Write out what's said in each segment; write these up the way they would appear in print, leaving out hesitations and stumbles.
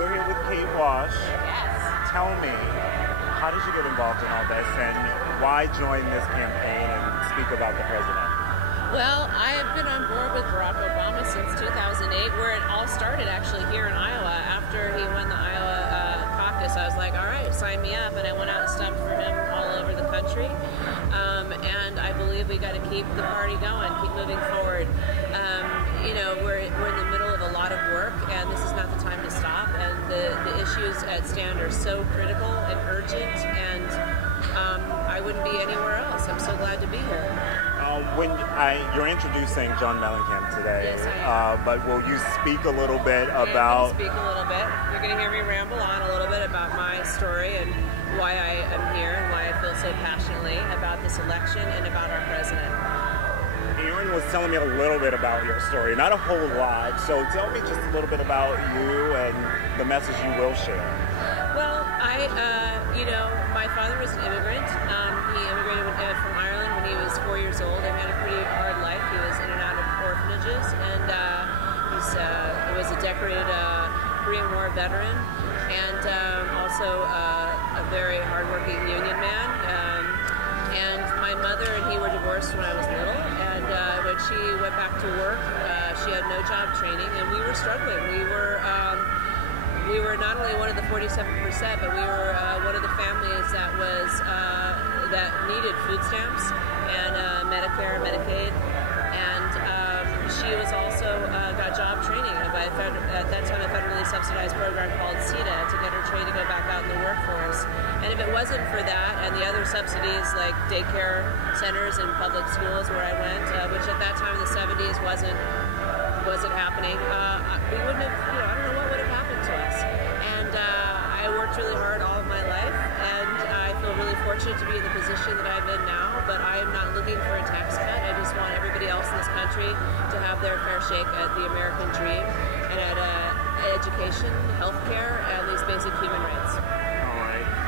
We're here with Kate Walsh. Yes. Tell me, how did you get involved in all this, and why join this campaign and speak about the president? Well, I have been on board with Barack Obama since 2008, where it all started actually here in Iowa. After he won the Iowa caucus, I was like, all right, sign me up, and I went out and stumped for him all over the country. And I believe we got to keep the party going, keep moving forward. You know, we're in the middle of a lot of work, and this is not the time to stop. And the issues at stand are so critical and urgent, and I wouldn't be anywhere else. I'm so glad to be here. You're introducing John Mellencamp today, yes, I am. But will you speak a little bit about... Speak a little bit. You're going to hear me ramble on a little bit about my story and why I am here and why I feel so passionately about this election and about our president. Aaron was telling me a little bit about your story, not a whole lot, so tell me just a little bit about you and the message you will share. Well, my father was an immigrant. He immigrated from Ireland when he was 4 years old and had a pretty hard life. He was in and out of orphanages, and he was a decorated Korean War veteran, and also a very hardworking union man. And my mother and he were divorced when I was little, and when she went back to work, she had no job training, and we were struggling. We were not only one of the 47%, but we were one of the families that that needed food stamps and Medicare and Medicaid. And she was also got job training by at that time a federally subsidized program called CETA to get her trained to go back out in the workforce. And if it wasn't for that and the other subsidies like daycare centers and public schools where I went, which at that time in the 70s wasn't happening, we wouldn't have, I don't know what would have happened to us. And I worked really hard all of my life, and I feel really fortunate to be in the position that I'm in now, but I am not looking for a tax cut. I just want everybody else in this country to have their fair shake at the American dream and at education, healthcare, and these basic human rights.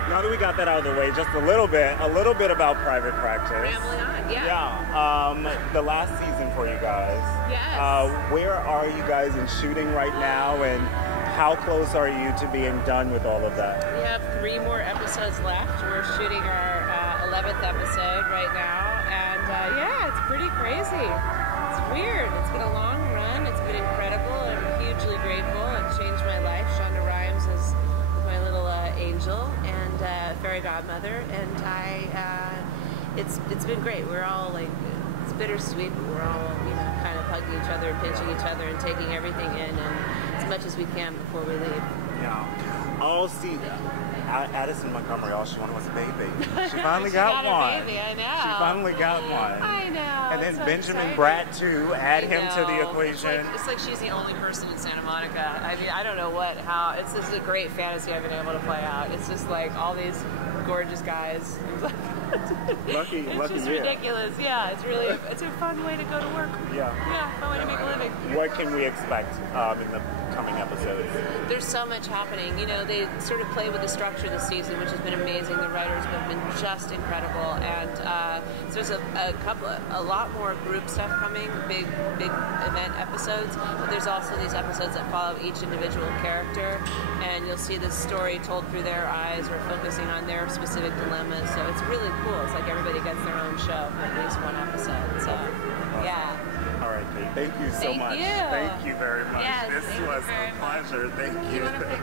Now that we got that out of the way, just a little bit about private practice. Rambling on, yeah. Yeah, the last season for you guys. Yes. Where are you guys in shooting right now, and how close are you to being done with all of that? We have 3 more episodes left. We're shooting our 11th episode right now, and yeah, it's pretty crazy. It's weird. It's been a long run. It's been incredible. I'm hugely grateful. It changed my life. Shonda Rhimes is my little angel and fairy godmother, and it's been great. We're all like, it's bittersweet, but we're all kind of hugging each other and pinching each other and taking everything in and as much as we can before we leave. Yeah. Oh, see, Addison Montgomery, all she wanted was a baby. She finally she got one. A baby, I know. She finally got one. I know. And then so Benjamin exciting. Bratt too. Add him to the equation. It's like she's the only person in Santa Monica. I mean, I don't know how. This is a great fantasy I've been able to play out. It's just like all these gorgeous guys. Lucky it's just ridiculous. Yeah, it's a fun way to go to work. Yeah. Yeah, fun way to make a living. What can we expect in the coming episodes? There's so much happening. They sort of play with the structure this season, which has been amazing. The writers have been just incredible, and so there's a lot more group stuff coming, big event episodes. But there's also these episodes that follow each individual character, and you'll see the story told through their eyes or focusing on their specific dilemmas. So it's really cool. It's like everybody gets their own show for at least one episode. So, yeah. All right, Kate. Thank you so much. Thank you. Thank you very much. Yes, this was a pleasure. Thank you.